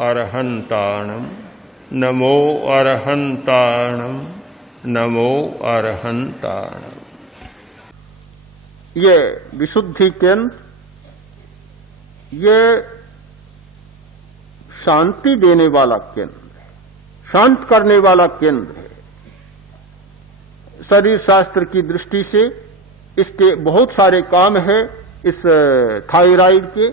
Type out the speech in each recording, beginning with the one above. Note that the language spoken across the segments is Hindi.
अरहंताणम नमो अरहंताणम नमो अरहंताणम। ये विशुद्धि केंद्र, ये शांति देने वाला केंद्र है, शांत करने वाला केंद्र है। शरीर शास्त्र की दृष्टि से इसके बहुत सारे काम है। इस थायराइड के,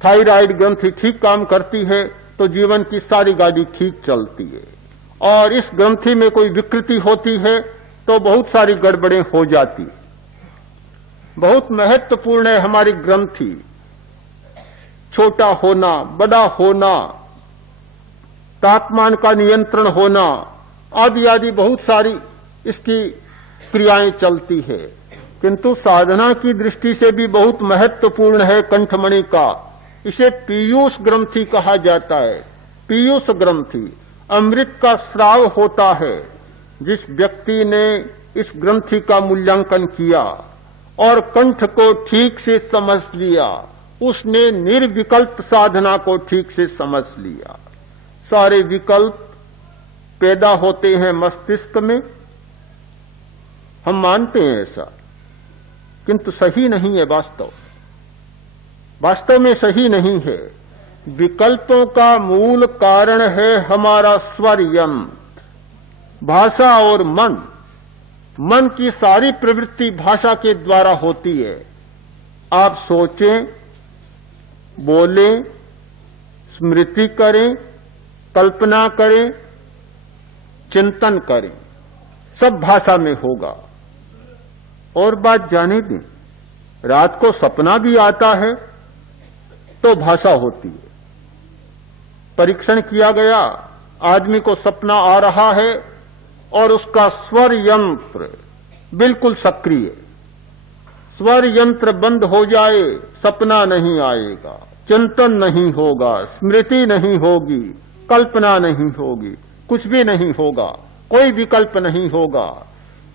थायराइड ग्रंथि ठीक काम करती है तो जीवन की सारी गाड़ी ठीक चलती है, और इस ग्रंथि में कोई विकृति होती है तो बहुत सारी गड़बड़ें हो जाती है। बहुत महत्वपूर्ण है हमारी ग्रंथि, छोटा होना, बड़ा होना, तापमान का नियंत्रण होना आदि आदि बहुत सारी इसकी क्रियाएं चलती है। किंतु साधना की दृष्टि से भी बहुत महत्वपूर्ण है कंठमणि का। इसे पीयूष ग्रंथि कहा जाता है। पीयूष ग्रंथि अमृत का स्राव होता है। जिस व्यक्ति ने इस ग्रंथि का मूल्यांकन किया और कंठ को ठीक से समझ लिया, उसने निर्विकल्प साधना को ठीक से समझ लिया। सारे विकल्प पैदा होते हैं मस्तिष्क में, हम मानते हैं ऐसा, किंतु सही नहीं है। वास्तव में सही नहीं है। विकल्पों का मूल कारण है हमारा स्वर यंत्र, भाषा और मन। मन की सारी प्रवृत्ति भाषा के द्वारा होती है। आप सोचें, बोलें, स्मृति करें, कल्पना करें, चिंतन करें, सब भाषा में होगा। और बात जाने दें, रात को सपना भी आता है तो भाषा होती है। परीक्षण किया गया, आदमी को सपना आ रहा है और उसका स्वर यंत्र बिल्कुल सक्रिय, स्वर यंत्र बंद हो जाए, सपना नहीं आएगा, चिंतन नहीं होगा, स्मृति नहीं होगी, कल्पना नहीं होगी, कुछ भी नहीं होगा, कोई विकल्प नहीं होगा।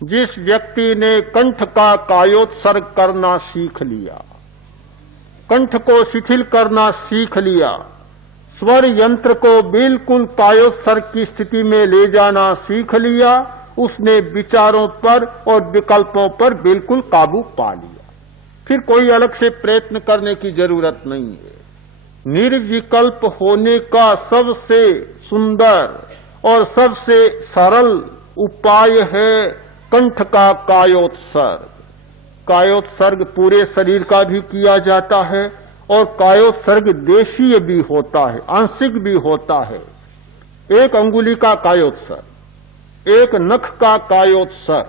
जिस व्यक्ति ने कंठ का कायोत्सर्ग करना सीख लिया, कंठ को शिथिल करना सीख लिया, स्वर यंत्र को बिल्कुल कायोत्सर्ग की स्थिति में ले जाना सीख लिया, उसने विचारों पर और विकल्पों पर बिल्कुल काबू पा लिया। फिर कोई अलग से प्रयत्न करने की जरूरत नहीं है। निर्विकल्प होने का सबसे सुंदर और सबसे सरल उपाय है कंठ का कायोत्सर्ग। कायोत्सर्ग पूरे शरीर का भी किया जाता है और कायोत्सर्ग देशीय भी होता है, आंशिक भी होता है। एक अंगुली का कायोत्सर्ग, एक नख का कायोत्सर्ग।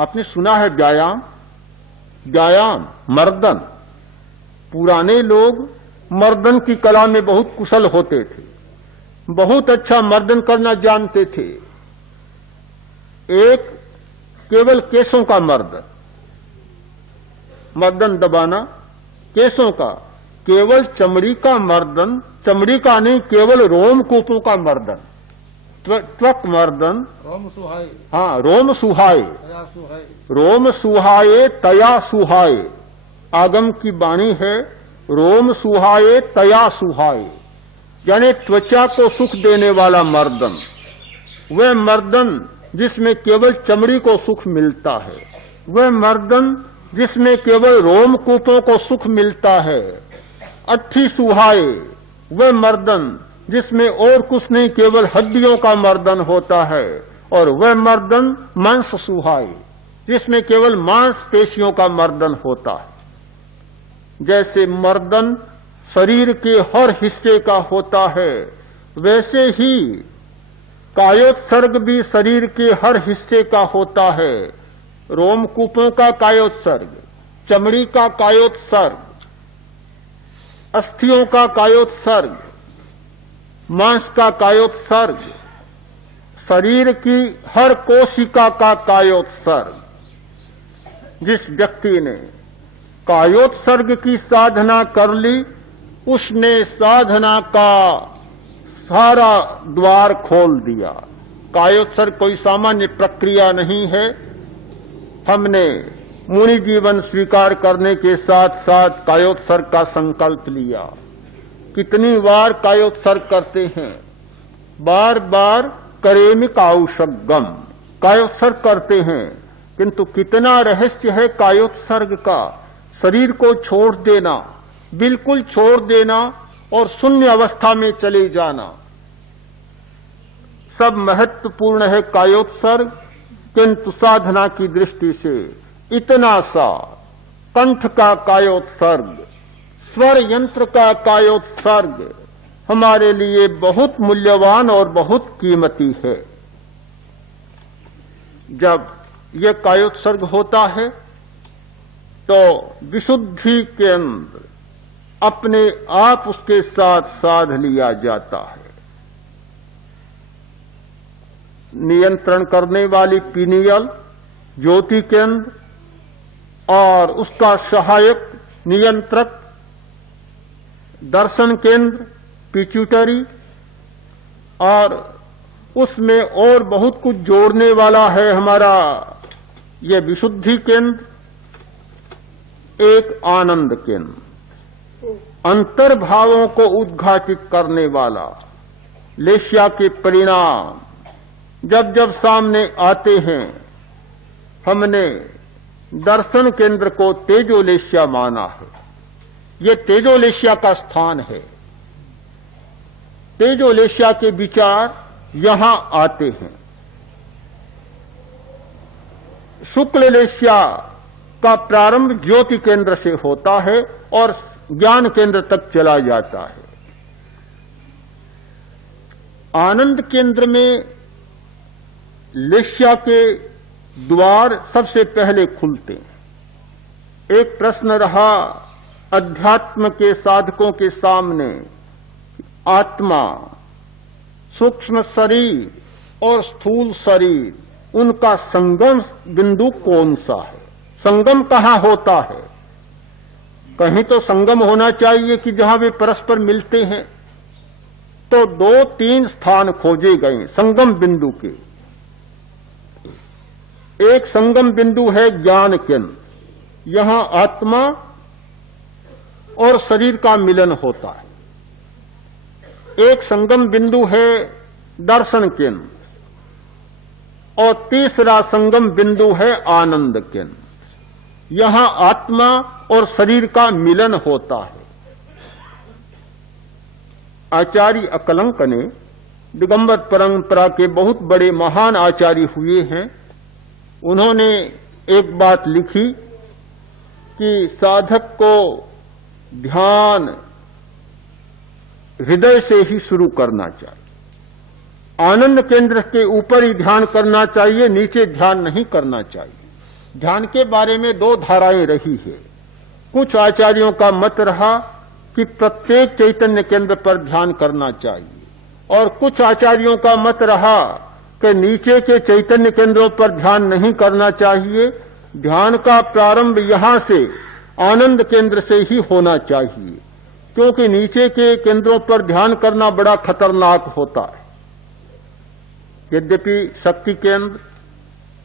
आपने सुना है व्यायाम, व्यायाम मर्दन। पुराने लोग मर्दन की कला में बहुत कुशल होते थे, बहुत अच्छा मर्दन करना जानते थे। एक केवल केसों का मर्दन, मर्दन दबाना केसों का, केवल चमड़ी का मर्दन, चमड़ी का नहीं, केवल रोमकूपों का मर्दन, त्वक मर्दन, रोम सुहाए, हाँ रोम सुहाए, रोम सुहाए तया सुहाए। आगम की वाणी है, रोम सुहाए तया सुहाए, यानी त्वचा को सुख देने वाला मर्दन। वह मर्दन जिसमें केवल चमड़ी को सुख मिलता है, वह मर्दन जिसमें केवल रोमकूपों को सुख मिलता है। अट्ठी सुहाए, वह मर्दन जिसमें और कुछ नहीं, केवल हड्डियों का मर्दन होता है। और वह मर्दन मांस सुहाए, जिसमें केवल मांस पेशियों का मर्दन होता है। जैसे मर्दन शरीर के हर हिस्से का होता है, वैसे ही कायोत्सर्ग भी शरीर के हर हिस्से का होता है। रोमकूपों का कायोत्सर्ग, चमड़ी का कायोत्सर्ग, अस्थियों का कायोत्सर्ग, मांस का कायोत्सर्ग, शरीर की हर कोशिका का कायोत्सर्ग। जिस व्यक्ति ने कायोत्सर्ग की साधना कर ली, उसने साधना का सारा द्वार खोल दिया। कायोत्सर्ग कोई सामान्य प्रक्रिया नहीं है। हमने मुनि जीवन स्वीकार करने के साथ साथ कायोत्सर्ग का संकल्प लिया। कितनी बार कायोत्सर्ग करते हैं, बार बार करेमि काउषगम, कायोत्सर्ग करते हैं, किंतु कितना रहस्य है कायोत्सर्ग का। शरीर को छोड़ देना, बिल्कुल छोड़ देना और शून्य अवस्था में चले जाना, सब महत्वपूर्ण है कायोत्सर्ग। किंतु साधना की दृष्टि से इतना सा कंठ का कायोत्सर्ग, स्वर यंत्र का कायोत्सर्ग हमारे लिए बहुत मूल्यवान और बहुत कीमती है। जब यह कायोत्सर्ग होता है तो विशुद्धि केंद्र अपने आप उसके साथ साध लिया जाता है। नियंत्रण करने वाली पीनियल ज्योति केंद्र और उसका सहायक नियंत्रक दर्शन केंद्र पिट्यूटरी, और उसमें और बहुत कुछ जोड़ने वाला है हमारा यह विशुद्धि केंद्र, एक आनंद केंद्र, अंतर्भावों को उद्घाटित करने वाला। लेस्या के परिणाम जब जब सामने आते हैं, हमने दर्शन केंद्र को तेजोलेस्या माना है। ये तेजोलेस्या का स्थान है। तेजोलेस्या के विचार यहां आते हैं। शुक्ललेस्या का प्रारंभ ज्योति केंद्र से होता है और ज्ञान केंद्र तक चला जाता है। आनंद केंद्र में लेस्या के द्वार सबसे पहले खुलते हैं। एक प्रश्न रहा अध्यात्म के साधकों के सामने, आत्मा, सूक्ष्म शरीर और स्थूल शरीर, उनका संगम बिंदु कौन सा है? संगम कहां होता है? कहीं तो संगम होना चाहिए कि जहां वे परस्पर मिलते हैं। तो 2-3 स्थान खोजे गए संगम बिंदु के। एक संगम बिंदु है ज्ञान केंद्र, यहां आत्मा और शरीर का मिलन होता है। एक संगम बिंदु है दर्शन केंद्र, और तीसरा संगम बिंदु है आनंद केंद्र, यहां आत्मा और शरीर का मिलन होता है। आचार्य अकलंक ने, दिगंबर परंपरा के बहुत बड़े महान आचार्य हुए हैं, उन्होंने एक बात लिखी कि साधक को ध्यान हृदय से ही शुरू करना चाहिए। आनंद केंद्र के ऊपर ही ध्यान करना चाहिए, नीचे ध्यान नहीं करना चाहिए। ध्यान के बारे में 2 धाराएं रही है। कुछ आचार्यों का मत रहा कि प्रत्येक चैतन्य केंद्र पर ध्यान करना चाहिए, और कुछ आचार्यों का मत रहा कि नीचे के चैतन्य केंद्रों पर ध्यान नहीं करना चाहिए। ध्यान का प्रारंभ यहां से आनंद केंद्र से ही होना चाहिए, क्योंकि नीचे के केंद्रों पर ध्यान करना बड़ा खतरनाक होता है। यद्यपि शक्ति केंद्र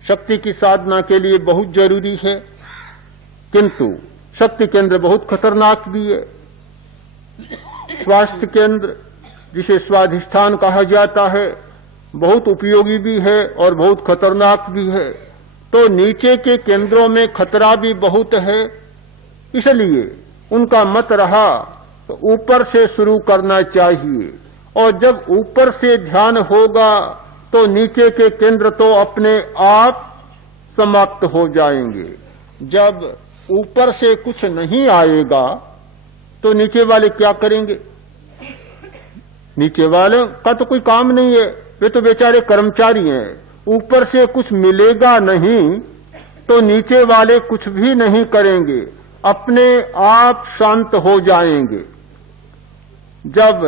शक्ति की साधना के लिए बहुत जरूरी है, किंतु शक्ति केंद्र बहुत खतरनाक भी है। स्वास्थ्य केंद्र, जिसे स्वाधिष्ठान कहा जाता है, बहुत उपयोगी भी है और बहुत खतरनाक भी है। तो नीचे के केंद्रों में खतरा भी बहुत है, इसलिए उनका मत रहा तो ऊपर से शुरू करना चाहिए। और जब ऊपर से ध्यान होगा तो नीचे के केंद्र तो अपने आप समाप्त हो जाएंगे। जब ऊपर से कुछ नहीं आएगा तो नीचे वाले क्या करेंगे? नीचे वाले का तो कोई काम नहीं है, वे तो बेचारे कर्मचारी हैं। ऊपर से कुछ मिलेगा नहीं तो नीचे वाले कुछ भी नहीं करेंगे, अपने आप शांत हो जाएंगे। जब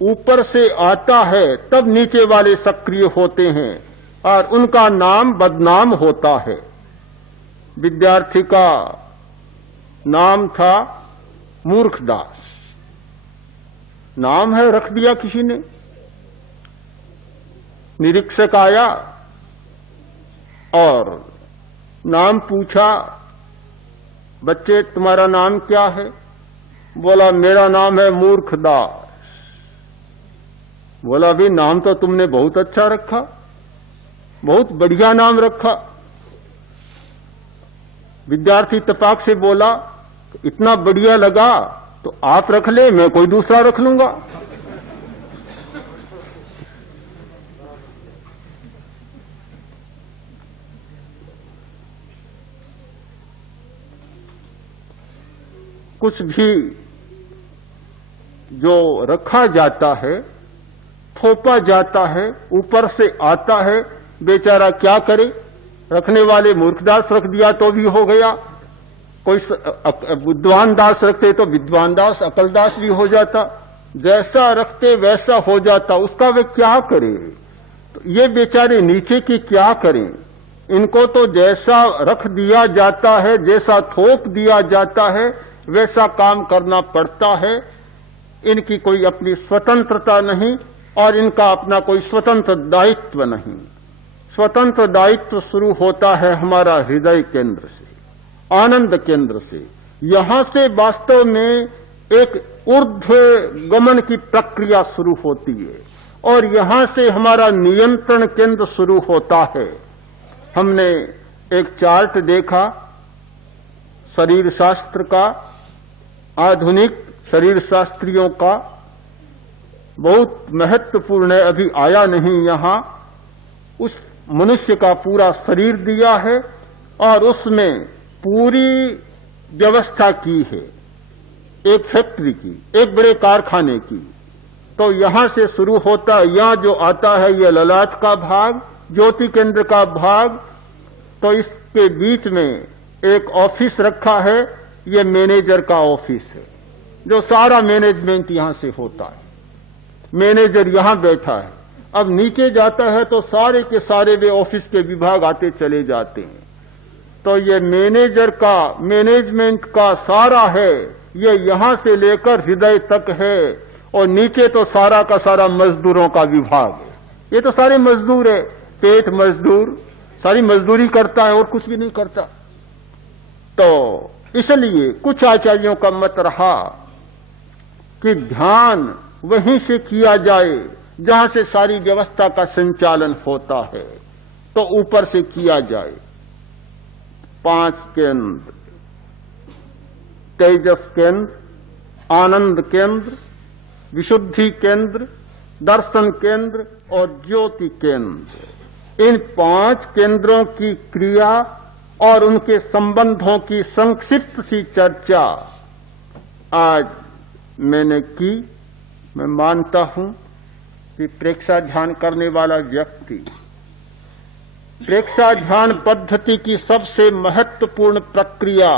ऊपर से आता है तब नीचे वाले सक्रिय होते हैं और उनका नाम बदनाम होता है। विद्यार्थी का नाम था मूर्खदास, नाम है रख दिया किसी ने। निरीक्षक आया और नाम पूछा, बच्चे तुम्हारा नाम क्या है? बोला मेरा नाम है मूर्खदास। बोला भी नाम तो तुमने बहुत अच्छा रखा, बहुत बढ़िया नाम रखा। विद्यार्थी तपाक से बोला इतना बढ़िया लगा तो आप रख ले, मैं कोई दूसरा रख लूंगा। कुछ भी जो रखा जाता है, थोपा जाता है, ऊपर से आता है, बेचारा क्या करे। रखने वाले मूर्खदास रख दिया तो भी हो गया, कोई विद्वान दास रखते तो विद्वान दास, अकलदास भी हो जाता। जैसा रखते वैसा हो जाता, उसका वे क्या करे। तो ये बेचारे नीचे की क्या करें। इनको तो जैसा रख दिया जाता है, जैसा थोप दिया जाता है, वैसा काम करना पड़ता है। इनकी कोई अपनी स्वतंत्रता नहीं और इनका अपना कोई स्वतंत्र दायित्व नहीं। स्वतंत्र दायित्व शुरू होता है हमारा हृदय केंद्र से, आनंद केंद्र से। यहां से वास्तव में एक ऊर्ध्व गमन की प्रक्रिया शुरू होती है और यहां से हमारा नियंत्रण केंद्र शुरू होता है। हमने एक चार्ट देखा शरीर शास्त्र का, आधुनिक शरीर शास्त्रियों का, बहुत महत्वपूर्ण है, अभी आया नहीं यहां। उस मनुष्य का पूरा शरीर दिया है और उसमें पूरी व्यवस्था की है, एक फैक्ट्री की, एक बड़े कारखाने की। तो यहां से शुरू होता है, यहां जो आता है यह ललाट का भाग, ज्योति केंद्र का भाग। तो इसके बीच में एक ऑफिस रखा है, यह मैनेजर का ऑफिस है, जो सारा मैनेजमेंट यहां से होता है। मैनेजर यहां बैठा है। अब नीचे जाता है तो सारे के सारे वे ऑफिस के विभाग आते चले जाते हैं। तो ये मैनेजर का, मैनेजमेंट का सारा है, ये यहां से लेकर हृदय तक है। और नीचे तो सारा का सारा मजदूरों का विभाग है। ये तो सारे मजदूर है, पेट मजदूर, सारी मजदूरी करता है और कुछ भी नहीं करता। तो इसलिए कुछ आचार्यों का मत रहा कि ध्यान वहीं से किया जाए जहां से सारी व्यवस्था का संचालन होता है, तो ऊपर से किया जाए। 5 केंद्र, तेजस केंद्र, आनंद केंद्र, विशुद्धि केंद्र, दर्शन केंद्र और ज्योति केंद्र। इन 5 केंद्रों की क्रिया और उनके संबंधों की संक्षिप्त सी चर्चा आज मैंने की। मैं मानता हूं कि प्रेक्षा ध्यान करने वाला व्यक्ति प्रेक्षा ध्यान पद्धति की सबसे महत्वपूर्ण प्रक्रिया,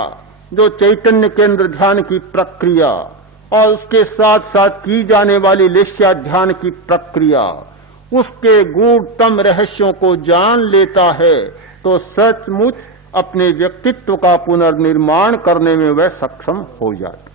जो चैतन्य केंद्र ध्यान की प्रक्रिया और उसके साथ साथ की जाने वाली लेस्या ध्यान की प्रक्रिया, उसके गूढ़तम रहस्यों को जान लेता है तो सचमुच अपने व्यक्तित्व का पुनर्निर्माण करने में वह सक्षम हो जाता है।